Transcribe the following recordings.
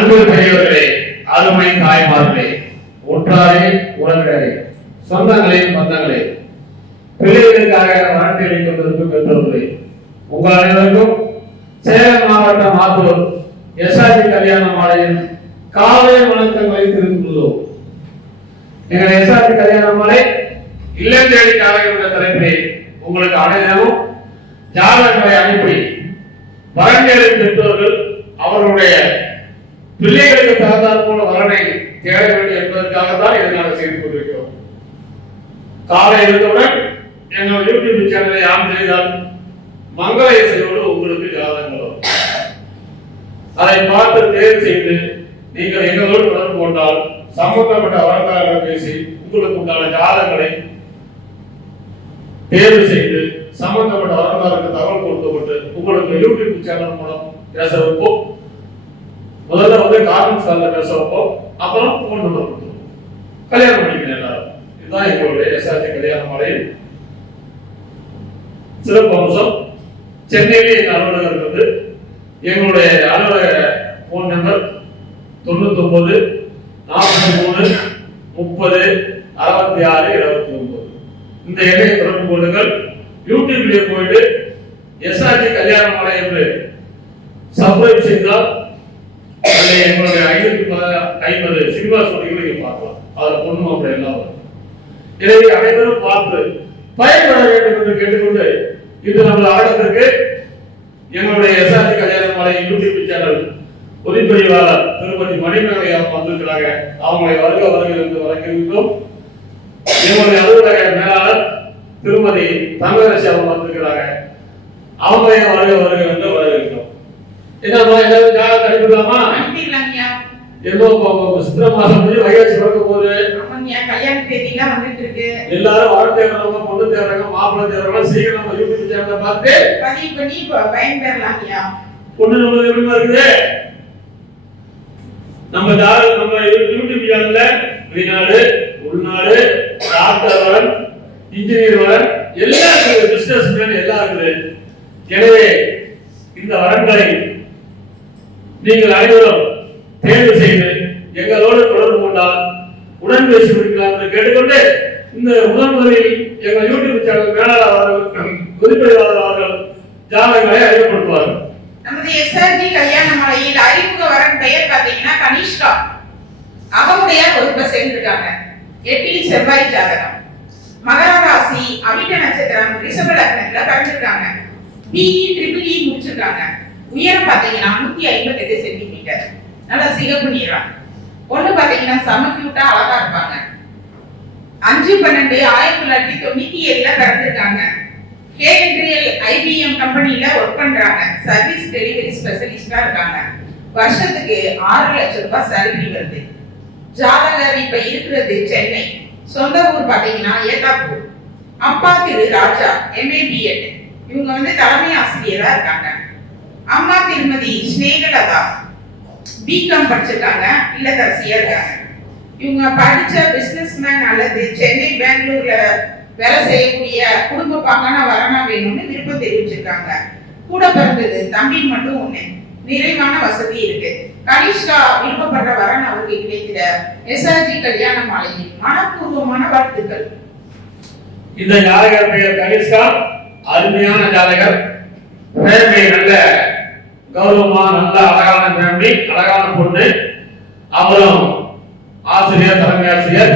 அன்பு பெரியவர்களே, அருமை தாய்மார்களே, ஒற்றாரே உறவினரே, சொந்தங்களே பந்தங்களே, பிள்ளைகளுக்காக வாழ்க்கையை கொண்டிருக்கும் பெற்றோர்களே, உங்கள் அனைவருக்கும் சேலம் மாவட்டம் ஆத்தூர் எஸ்ஆர்டி கல்யாண மாலையின் காலை வணக்கங்களை தெரிவித்துள்ளோம். எங்கள் எஸ்ஆர்டி கல்யாண மாலை இல்லம் தேடி காலை என்ற தலைப்பில் உங்களுக்கு அனைவரும் ஜாதகங்களை அனுப்பி வரன்களின் பெற்றோர்கள் அவர்களுடைய பிள்ளைகளுக்கு தகுந்தாற் போல வரனை தேட வேண்டும் என்பதற்காகத்தான் இதை நாங்கள் செய்து கொண்டிருக்கிறோம். காலை இருந்தவுடன் எங்கள் யூடியூப் சேனலை ஆன் செய்தால் மங்கள இசையோடு உங்களுக்கு ஜாதகங்கள் வரும். அதை பார்த்து தேர்வு செய்து நீங்கள் எங்களோடு தொடர்பு கொண்டால் சம்பந்தப்பட்ட வரலாறுகளை பேசி உங்களுக்கு உண்டான ஜாதகங்களை தேர்வு செய்து சம்பந்தப்பட்ட வரலாறுக்கு தகவல் கொடுக்கப்பட்டு உங்களுக்கு யூடியூப் சேனல் மூலம் பேச வைப்போம். முதல்ல கார்மெண்ட்ஸ் காலில் பேச வைப்போம், அப்புறம் போன் நம்பர் கொடுத்துருவோம். கல்யாணம் பண்ணிக்கணும் எல்லாரும். இதுதான் எங்களுடைய எஸ்ஆர்டி கல்யாண மாலையில் சிறப்பு அம்சம். சென்னையிலே எங்கள் அலுவலகம் இருக்குது. எங்களுடைய அலுவலக போன் நம்பர் 99 43 30 66 29. இந்த எண்ணை தொடர்பு கொள்ளுங்கள். யூடியூப்லேயே போயிட்டு எஸ்ஆர்டி கல்யாண மாலை என்று சப்ஸ்கிரைப் செய்தால் எங்களுடைய 550 சினிமா சொலிகளை நீங்க பார்க்கலாம். அதில் பொண்ணு மாப்பிள்ளை எல்லாம் வரும். இதை அனைவரும் பார்த்து பயன்பட வேண்டும் என்று கேட்டுக்கொண்டு இது நம்ம ஆடத்திற்கு எங்களுடைய எஸ்ஆர்டி கல்யாண மாலை யூடியூப் சேனல் ஒளிப்பதிவாளர் திருமதி மணிமேகலை வந்திருக்கிறாங்க. அவங்களை வருக என்று வரவேற்கிறோம். எங்களுடைய அலுவலக மேலாளர் திருமதி தங்கரசி அவங்க வந்திருக்கிறாங்க. அவங்களையும் வருக என்று வரவேற்கிறோம். என்னப்பா எல்லாரும் ஜாதகம் அனுப்பிடலாமா? ஏதோ சித்திரை மாசம் முடிஞ்சு வைகாசி பிறக்க போகுது. கல்யாண தேதியெல்லாம் வந்துட்டு இருக்கு. எல்லாரும் வர தேடுறவங்க, பொண்ணு தேடுறவங்க, மாப்பிள்ளை தேடுறவங்க சீக்கிரம் நம்ம யூடியூப் சேனலை பார்த்து பதிவு பண்ணி பயன்பெறலாம்யா. பொண்ணு நம்ம எப்படிமா இருக்குது? நம்ம ஜாதகம் நம்ம யூடியூப் சேனல்ல வெளிநாடு, உள்நாடு, டாக்டர் வரன், இன்ஜினியர் வரன், எல்லாம் இருக்குது. பிசினஸ் மேன் எல்லாம் இருக்குது. எனவே இந்த வரன்களை நீங்கள் அனைவரும் தேர்வு செய்து எங்களோடு தொடர்பு கொண்டால் உடன் பேசி முடிக்கலாம் என்று கேட்டுக்கொண்டு இந்த முதன்முறையில் எங்கள் யூடியூப் சேனல் மேலாளர் ஒளிப்பதிவாளர் அவர்கள் ஜாதகங்களை அறிமுகப்படுத்துவார்கள். நமது எஸ்ஆர்டி கல்யாண மாலையில் அறிமுக வரன் பெயர் பார்த்தீங்கன்னா கனிஷ்கா. அவருடைய ஒரு சேர்ந்திருக்காங்க. 8 செவ்வாய் ஜாதகம், மகர ராசி, அவிட்ட நட்சத்திரம், ரிஷப லக்னத்துல பிறந்திருக்காங்க. பிஇ ட்ரிபிள் இ முடிச்சிருக்காங்க. உயரம் பாத்தீங்கன்னா 158 சென்டிமீட்டர். நல்லா சிகப்பு நிறம். பொண்ணு பாத்தீங்கன்னா செம கியூட்டா அழகா இருப்பாங்க. 5/12/1997 பிறந்திருக்காங்க. கேஎன்ரியல் ஐபிஎம் கம்பெனில ஒர்க் பண்றாங்க. சர்வீஸ் டெலிவரி ஸ்பெஷலிஸ்டா இருக்காங்க. வருஷத்துக்கு 6 லட்சம் ரூபாய் சேலரி வருது. ஜாதகர் இப்ப இருக்கிறது சென்னை. சொந்த ஊர் பாத்தீங்கன்னா ஏத்தாப்பூர். அப்பா திரு ராஜா, எம்ஏ பிஎட். இவங்க தலைமை ஆசிரியரா இருக்காங்க. அம்மா திருமதி ஸ்னேகலதா, பிகாம் படிச்சிருக்காங்க, இல்லத்தரசியா இருக்காங்க. இவங்க படிச்ச பிசினஸ்மேன் அல்லது சென்னை பெங்களூர்ல வேலை செய்யக்கூடிய குடும்ப பாங்கான வரனா வேணும்னு விருப்பம் தெரிவிச்சிருக்காங்க. கூட பிறந்தது தம்பி மட்டும் ஒண்ணு. நிறைவான வசதி இருக்கு. கனிஷ்கா விருப்பப்படுற வரன் அவருக்கு கிடைக்கிற எஸ்ஆர்டி கல்யாண மாலையில் மனப்பூர்வமான வாழ்த்துக்கள். இந்த ஜாதகர் பெயர் கனிஷ்கா. அருமையான ஜாதகர். ஃபேமிலி நல்ல கௌரவமா, நல்ல அழகான ஃபேமிலி, அழகான பொண்ணு. அவரும் ஆசிரியர், தலைமை ஆசிரியர்.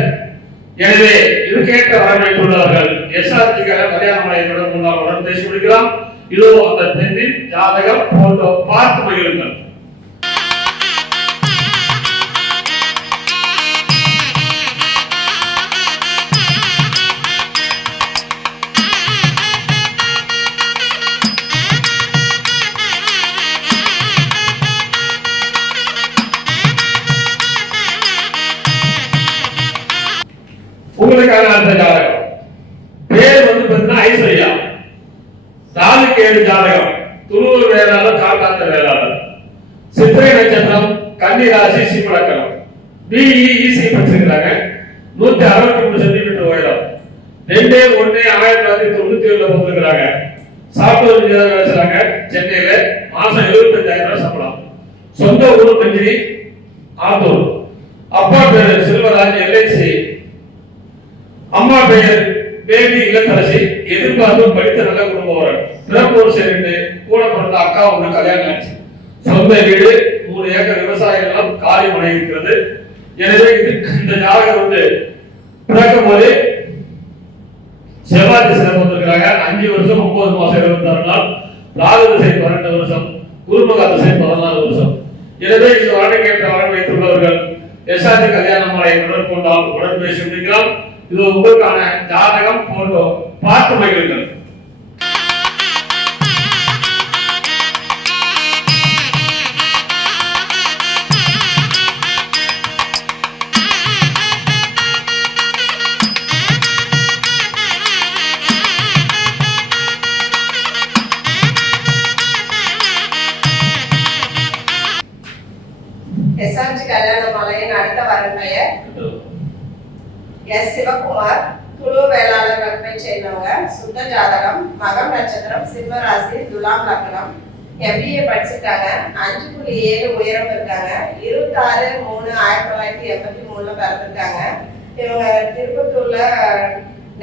எனவே இதுக்கேற்ற வரவேற்புள்ளவர்கள் எஸ்ஆர்டி கல்யாண மாலையை தொடர்புடன் பேசி முடிக்கலாம். இதோ அந்த பெண்ணின் ஜாதகம் போட்டோ பார்த்து மகிழுங்கள். உங்களுக்காக அந்த ஜாதகம் பேர் பார்த்தீங்கன்னா ஐஸ்வர்யா. 4/7 ஜாதகம், துருவ வேளாளர், காக்காத்த வேளாளர், சித்திரை நட்சத்திரம், கன்னி ராசி, சிம்மலக்கணம். பிஇசி படிச்சிருக்காங்க. 163 சென்டிமீட்டர் உயரம். 2/1/1997 பிறந்திருக்காங்க. சாப்ட்வேர் இன்ஜினியர் வேலை செய்றாங்க சென்னையில. மாசம் 75,000 ரூபாய் சம்பளம். சொந்த ஊர் மஞ்சிரி. ஆத்தூர். அப்பா பேர் செல்வராஜ் எல்ஐசி. அம்மா பெயர் பேபி இல்லத்தரசி. எதிர்பார்ப்பு படித்த நல்ல குடும்பம். பிறப்பூர் சேர்ந்து கூட பிறந்த அக்கா ஒன்று கல்யாணம் ஆச்சு. சொந்த வீடு 3 ஏக்கர் விவசாய நிலம் காலி மனை இருக்கிறது. எனவே இந்த ஜாதகம் பிறக்கும் போது செவ்வாய் திசையில் வந்திருக்கிறாங்க. 5 வருஷம் 9 மாசம் 26 நாள். ராகு திசை 12 வருஷம். குருமகா திசை 14 வருஷம். எனவே இந்த வருடம் கேட்ட வரன் வைத்துள்ளவர்கள் எஸ்ஆர்டி கல்யாண மாலையை தொடர்பு கொண்டால் உடன் பேசி முடிக்கலாம். இது உங்களுக்கான ஜாதகம் போட்டோ பார்த்து மகிழுங்கள். எஸ்ஆர்ஜி கல்யாண மாலையின் அடுத்த வரன் பெயர் எஸ் சிவகுமார். குழு வேளாளர் வகுப்பை சேர்ந்தவங்க. சுத்த ஜாதகம். மகம் நட்சத்திரம். சிம்ம ராசி. துலாம் லக்னம். MBA படிச்சிருக்காங்க. 5.7 உயரம் இருக்காங்க. 26/3/1983 பிறந்திருக்காங்க. இவங்க திருப்பத்தூர்ல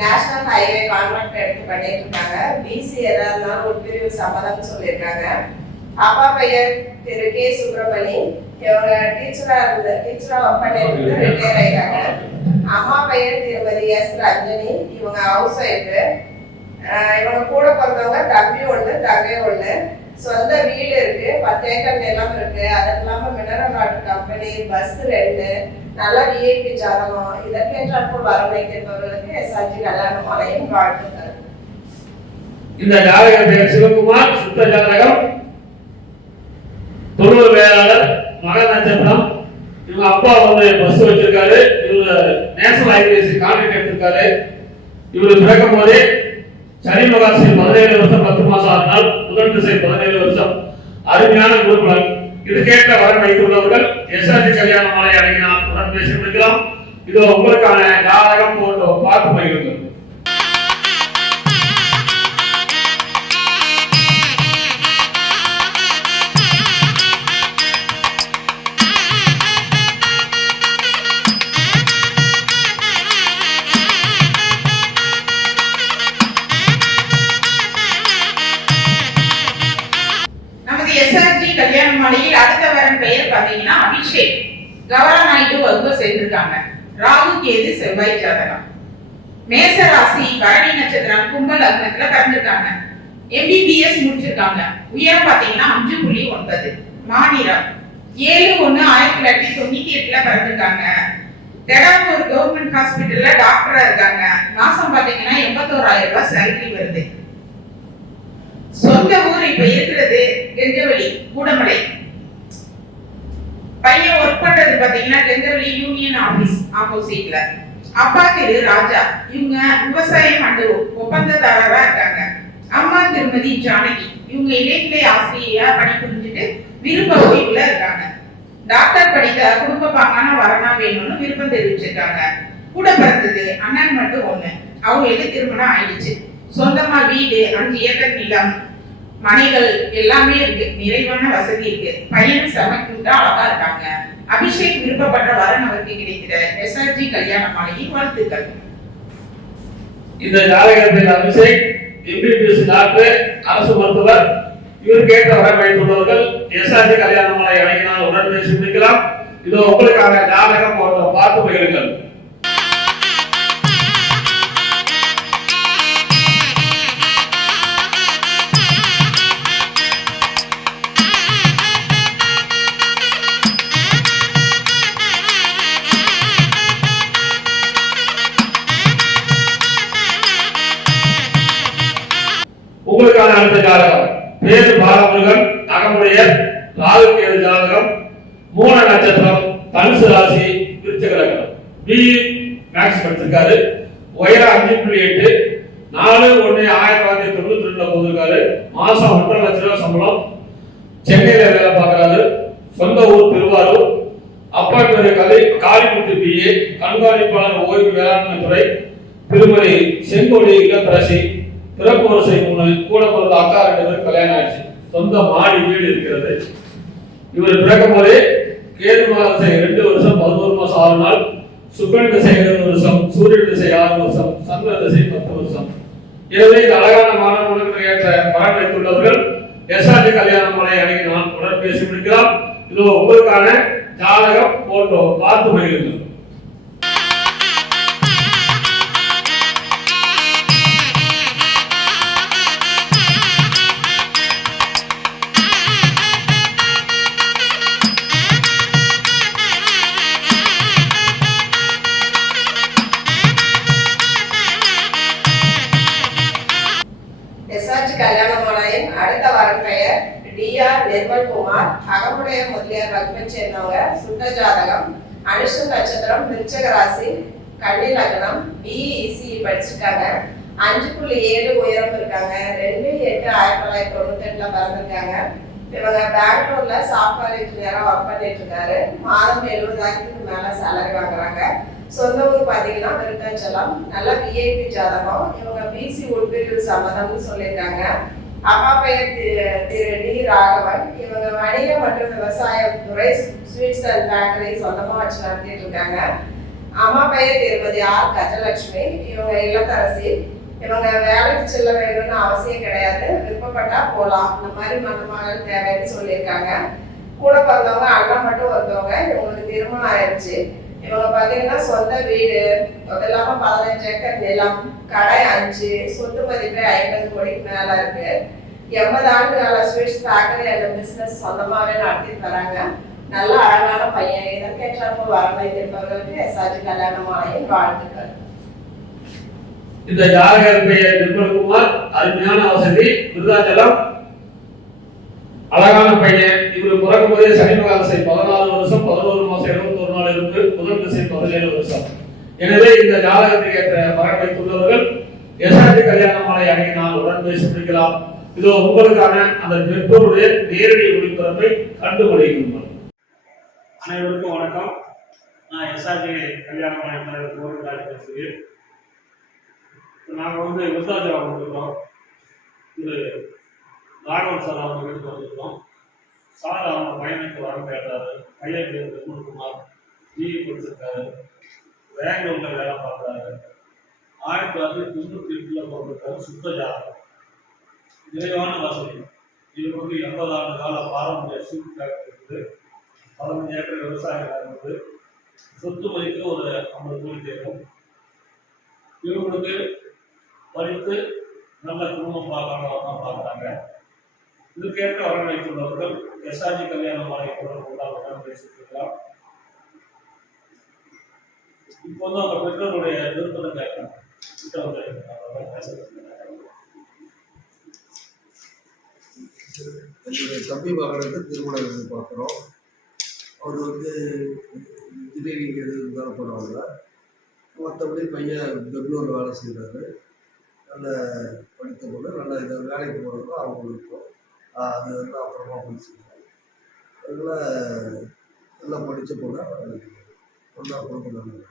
நேஷனல் ஹைவே கான்ட்ராக்ட் எடுத்து பண்ணிட்டு இருக்காங்க. பிசி எதா இருந்தாலும் ஒரு பிரிவு சம்மதம் சொல்லியிருக்காங்க. அப்பா பெயர் திரு கே சுப்பிரமணி. இவங்க டீச்சரா ஒர்க் பண்ணிட்டு ரிட்டையர் ஆயிட்டாங்க. அம்மா பெயர் திருமதி எஸ் ரஞ்சனி. இவங்க ஹவுஸ் ஒய்ஃப். இவங்க கூட பிறந்தவங்க தம்பி 1 தங்கை 1. சொந்த வீடு இருக்கு. 10 ஏக்கர் நிலம் இருக்கு. அது இல்லாம மினரல் வாட்டர் கம்பெனி, பஸ் 2, நல்ல விஐபி ஜாதகம். இதற்கேற்றாற்போல் வரம் வைத்திருப்பவர்களுக்கு எஸ்ஆர்ஜி கல்யாண மாலையின் வாழ்த்துக்கள். இந்த ஜாதகம் பெயர் சிவகுமார். சுத்த ஜாதகம். தொழில் வேளாளர். மக நட்சத்திரம். இவங்க அப்பா பஸ் வச்சிருக்காரு. இவரு நேஷனல் ஹைவேஸ் கான்ட்ராக்ட் எடுத்திருக்காரு. இவரு பிறக்கும் போதே சனி மகாசி 17 வருஷம் 10 மாசம் 6 நாள். புதன் திசை 17 வருஷம். அருமையான குருபலன். இது கேட்ட வரன் வைத்துள்ளவர்கள் எஸ்ஆர்ஜி கல்யாண மாலை அடங்கினால் உடன் பேசி முடிக்கலாம். இது உங்களுக்கான ஜாதகம் போட்டோ பார்த்து மகிழுங்கள். எஸ்ஆர்ஜி கல்யாண மாலையில் அடுத்த வரன் பெயர் பாத்தீங்கன்னா அபிஷேக். கவரா நாயுடு வகுப்பு சேர்ந்திருக்காங்க. ராகு கேது செவ்வாய் ஜாதகம். மேச ராசி. பரணி நட்சத்திரம். கும்ப லக்னத்துல பிறந்திருக்காங்க. MBBS முடிச்சிருக்காங்க. உயரம் பாத்தீங்கன்னா 5.9. மாநிலம் 7/1/1998 பிறந்திருக்காங்க. தெடாப்பூர் கவர்மெண்ட் ஹாஸ்பிட்டல்ல டாக்டரா இருக்காங்க. மாசம் பாத்தீங்கன்னா 81,000 ரூபாய் சேலரி வருது. சொந்த ஊர் இப்ப இருக்கிறது கெங்கவெளி கூடமலை. பையன் ஒர்க் பண்றது பாத்தீங்கன்னா கெங்கவெளி யூனியன் ஆபீஸ் ஆப்போசிட்ல. அப்பா திரு ராஜா. இவங்க விவசாயம் அண்டு ஒப்பந்ததாரரா இருக்காங்க. அம்மா திருமதி ஜானகி. இவங்க இடைநிலை ஆசிரியரா பணிபுரிஞ்சுட்டு விருப்ப ஓய்வுல இருக்காங்க. டாக்டர் படித்த குடும்ப பாங்கான வரனா வேணும்னு விருப்பம் தெரிவிச்சிருக்காங்க. கூட பிறந்தது அண்ணன் மட்டும் 1. அவங்களுக்கு திருமணம் ஆயிடுச்சு. சொந்தமா வீடு, 5 ஏக்கர் நிலம், மனைகள் எல்லாமே இருக்கு. நிறைவான வசதி இருக்கு. பையன் சமைக்கிட்டா அழகா இருக்காங்க. அபிஷேக் விருப்பப்பட்ட வரன் அவருக்கு கிடைக்கிற எஸ்ஆர்ஜி கல்யாண மாலையின் வாழ்த்துக்கள். இந்த ஜாதகத்தில் அபிஷேக் MBBS டாக்டர், அரசு மருத்துவர். இவர் கேட்ட வரன் வைத்துள்ளவர்கள் எஸ்ஆர்ஜி கல்யாண மாலை வழங்கினால் உடன் பேசி முடிக்கலாம். இதோ உங்களுக்கான ஜாதகம் போன்ற பார்த்து மகிழுங்கள். உங்களுக்கான அடுத்த ஜாதகம் பேரு பாலமுருகன். அகமுடையர். ராகு கேது ஜாதகம். மூல நட்சத்திரம். தனுசு ராசி. விருச்சிக லக்னம். BE மேக்ஸ் படிச்சிருக்காரு. உயரம் 5.8. 4/1/1992 போயிருக்காரு. மாசம் 1.5 லட்சம் ரூபாய் சம்பளம். சென்னையில வேலை பார்க்கறாரு. சொந்த ஊர் திருவாரூர். அப்பா பேரு காளிமுத்து BA. கண்காணிப்பாளர் ஓய்வு வேளாண்மை துறை. திருமதி செங்கோடி இல்லத்தரசி. பிறப்பு வரிசை 3. கூட பிறந்த அக்கா 2 பேர் கல்யாணம் ஆயிடுச்சு. சொந்த மாடி வீடு இருக்கிறது. இவர் பிறக்கும் போதே கேது மகா திசை 2 வருஷம் 11 மாசம் 6 நாள், சுக்கிரன் திசை 20 வருஷம், சூரியன் திசை 6 வருஷம், சந்திர திசை 10 வருஷம். எனவே இந்த அழகான மாணவர்களுக்கு ஏற்ற பலன் வைத்துள்ளவர்கள் எஸ்ஆர்ஜி கல்யாணமலை அணிக்கு நான் உடன் பேசி முடிக்கலாம். இதோ உங்களுக்கான ஜாதகம் போட்டோ பார்த்து மகிழுங்கள். எஸ்ஆர்ஜி கல்யாணமாலையின் அடுத்த வரன் பெயர் டிஆர் நிர்மல்குமார். அகமுடைய முதலியார் வகுப்பை சேர்ந்தவங்க. சுத்த ஜாதகம், அனுஷம் நட்சத்திரம், விருச்சக ராசி, கன்னி லக்னம், பிஇசி படிச்சிருக்காங்க. 5.7 உயரம் இருக்காங்க. 2/8/1998 பிறந்திருக்காங்க. இவங்க பெங்களூர்ல சாஃப்ட்வேர் இன்ஜினியரா ஒர்க் பண்ணிட்டு இருக்காரு. மாதம் 70,000க்கு மேல சேலரி வாங்குறாங்க. சொந்த ஊர் பாத்தீங்கன்னா விருத்தாச்சலம். நல்ல விஐபி ஜாதகம். இவங்க பிசி உட்பிரிவு சம்மதம்னு சொல்லியிருக்காங்க. அப்பா பெயர் திரு டி ராகவன். இவங்க வணிக மற்றும் விவசாய துறை, ஸ்வீட்ஸ் அண்ட் பேக்கரி சொந்தமா வச்சு நடத்திட்டு இருக்காங்க. அம்மா பெயர் திருமதி ஆர் கஜலட்சுமி. இவங்க இல்லத்தரசி. இவங்க வேலைக்கு செல்ல வேணும்னு அவசியம் கிடையாது, விருப்பப்பட்டா போலாம். இந்த மாதிரி மணமகள் தேவைன்னு சொல்லியிருக்காங்க. கூட பிறந்தவங்க அண்ணன் மட்டும் ஒருத்தவங்க. இவங்களுக்கு திருமணம் ஆயிடுச்சு. இவங்க பாத்தீங்கன்னா சொந்த வீடு, அது இல்லாம 15 ஏக்கர் நிலம், கடை 5, சொத்து மதிப்பு 50 கோடிக்கு மேல இருக்கு. 80 ஆண்டு கால ஸ்வீட்ஸ் பேக்கரி அந்த பிசினஸ் சொந்தமாவே நடத்திட்டு வராங்க. நல்ல அழகான பையன். இதற்கேற்றாற்ப வரமை இருப்பவர்களுக்கு எஸ்ஆர்ஜி கல்யாணமாலையின் வாழ்த்துக்கள். இந்த ஜாதகர் பெயர் நிர்மல்குமார். அருமையான வசதி, விருதாச்சலம், அழகான பையன். இவரு பிறக்கும் போதே சனி மகா திசை 14 வருஷம் 11 மாசம் 21 நாள் இருக்கு. புதன் திசை 17 வருஷம். எனவே இந்த ஜாதகத்துக்கு ஏற்ற பலன் வைத்துள்ளவர்கள் எஸ்ஆர்ஜி கல்யாணமாலை அணிக்கு நான் உடன் பேசி முடிக்கலாம். இதோ உங்களுக்கான அந்த பெற்றோருடைய நேரடி ஒளிபரப்பை கண்டு முடியுங்கள். அனைவருக்கும் வணக்கம். நான் எஸ்ஆர்ஜி கல்யாணமாலை தலைவர் பேசுகிறேன். நாங்கள் விருத்தாச்சலம் வந்துருக்கோம். இது ராகவன் சார் அவங்க வீட்டுக்கு வந்திருக்கோம். சார் அவங்க பையனுக்கு வர கேட்டாரு. பையன் பேர் நிர்மல்குமார், பிஇ படிச்சிருக்காரு, பெங்களூர்ல வேலை பார்க்குறாரு. 1998 பிறந்திருக்காரு. சுத்த ஜாதகம், நிறைவான வசதி. இவருக்கு 80 ஆண்டு கால பாரம்பரிய ஸ்வீட் ஃபேக்டரி இருக்குது. 15 ஏக்கர் விவசாயம் இருக்குது. சொத்து மதிப்பு ஒரு 50 கோடி தேரும். இவங்களுக்கு படித்து நல்ல குடும்பம் பார்க்குறாங்க. இதுக்கேற்ற வரன் வைத்துள்ளவர்கள் எஸ்ஆர்ஜி கல்யாணமாலை தொடர்புடன் பேசியிருக்கலாம். இப்போ அவங்க பெற்றோருடைய விருப்பத்தை கேட்கலாம். என்னுடைய தம்பி மகனுக்கு திருமணம் பார்க்குறோம். அவர் இன்ஜினியரிங் இருந்தாலும் பண்ணுவாங்க. மற்றபடி பையன் பெங்களூரில் வேலை செய்கிறாரு. நல்ல படித்த போது நல்ல இதை வேலைக்கு போகிறதும் அவங்களுக்கும் அது அப்புறமா படிச்சுருக்காங்க. அதனால் நல்லா படித்த போல ஒன்றா கொடுக்கணும்.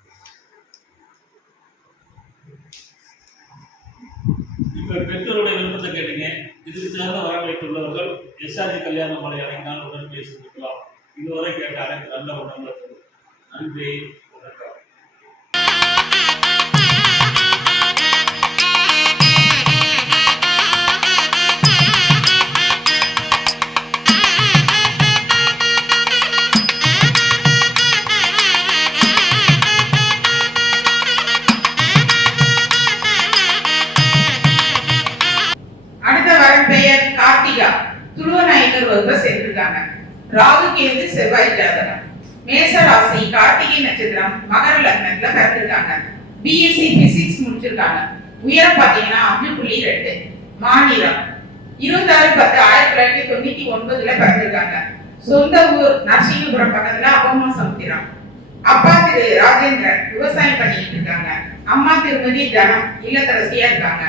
இப்போ பெற்றோருடைய விருப்பத்தை கேட்டீங்க. இதுக்கு தகுந்த வரவேற்றுள்ளவர்கள் எஸ்ஆர்ஜி கல்யாணமாலை அனைத்தால் உடன் பேசியிருக்கலாம். இதுவரை கேட்ட அனைத்து நல்ல உடம்புக்கு நன்றி. வணக்கம். துருவநாயக்கர் ஒருவர் சேர்ந்திருக்காங்க. ராகு கேது செவ்வாய் ஜாதகம். மேச ராசி, கார்த்திகை நட்சத்திரம், மகர லக்னத்துல பிறந்திருக்காங்க. பிஎஸ்சி பிசிக்ஸ் முடிச்சிருக்காங்க. உயரம் பாத்தீங்கன்னா 5.2. மாநிலம் 26/10/1999 பிறந்திருக்காங்க. சொந்த ஊர் நரசிங்கபுரம் பக்கத்துல அப்பம்மா சமுத்திரம். அப்பா திரு ராஜேந்திரன் விவசாயம் பண்ணிட்டு இருக்காங்க. அம்மா திருமதி தனம் இல்லத்தரசியா இருக்காங்க.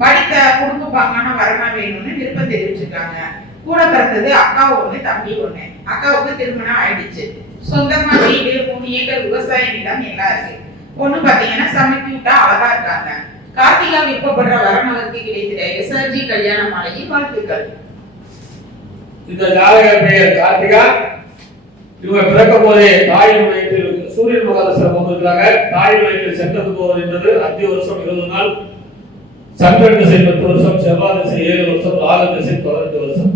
படித்த குடும்ப பாங்கான வரமா வேணும்னு விருப்பம் தெரிவிச்சிருக்காங்க. கூட பிறந்தது அக்கா 1 தம்பி 1. அக்காவுக்கு திருமணம் ஆயிடுச்சு. சொந்தமா வீடு 3 ஏக்கர் விவசாய நிலம் எல்லாம் இருக்கு. பொண்ணு பாத்தீங்கன்னா சமைக்கிட்டா அழகா இருக்காங்க. கார்த்திகா விருப்பப்படுற வரனவருக்கு கிடைத்திட எஸ்ஆர்ஜி கல்யாணமாலையின் வாழ்த்துக்கள். இந்த ஜாதகர் பெயர் கார்த்திகா. இவங்க பிறக்கும் போதே தாயின் வயிற்றில் சூரியன் மகாதசரம் வந்திருக்கிறாங்க. தாயின் வயிற்றில் சென்றது போவது என்பது 5 வருஷம் 20 நாள், சந்திரன் திசை 10 வருஷம், செவ்வாய் திசை 7 வருஷம், ராகு திசை 18 வருஷம்.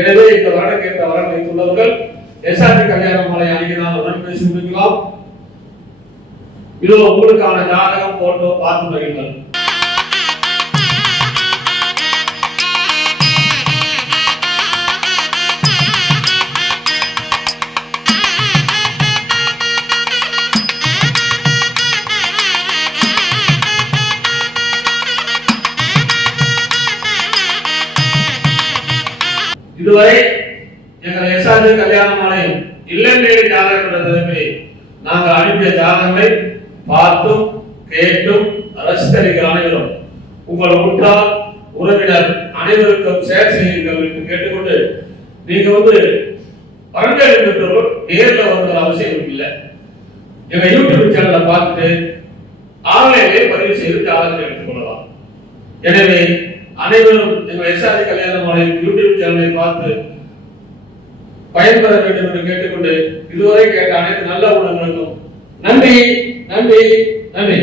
எனவே இந்த வருடம் கேட்ட வரன் வைத்துள்ளவர்கள் எஸ்ஆர்டி கல்யாண மாலை அணியினால் உடன் பேசி முடிக்கலாம். இதோ உங்களுக்கான ஜாதகம் போட்டோ பார்த்து மகிழ்ங்கள். இதுவரை எங்கள் எஸ்ஆர்டி கல்யாண மாலையும் இல்லநேரி ஜாதகம் என்ற தலைப்பில் நாங்கள் அனுப்பிய ஜாதகங்களை பார்த்தும் கேட்டும் ரசித்தளிக்கிற அனைவரும் உங்கள் உற்றார் உறவினர் அனைவருக்கும் ஷேர் செய்யுங்கள் என்று கேட்டுக்கொண்டு, நீங்க பரங்கல் பெற்றோர் நேரில் வருகிற அவசியம் இல்லை. எங்க யூடியூப் சேனலை பார்த்துட்டு ஆன்லைனிலே பதிவு செய்து ஜாதகத்தை எடுத்துக் கொள்ளலாம். எனவே அனைவரும் எங்கள் எஸ்ஆர்டி கல்யாண மாலை யூடியூப் சேனலை பார்த்து பயன்பெற வேண்டும் என்று கேட்டுக்கொண்டு, இதுவரை கேட்ட அனைத்து நல்ல உள்ளங்களுக்கும் நன்றி நன்றி நன்றி.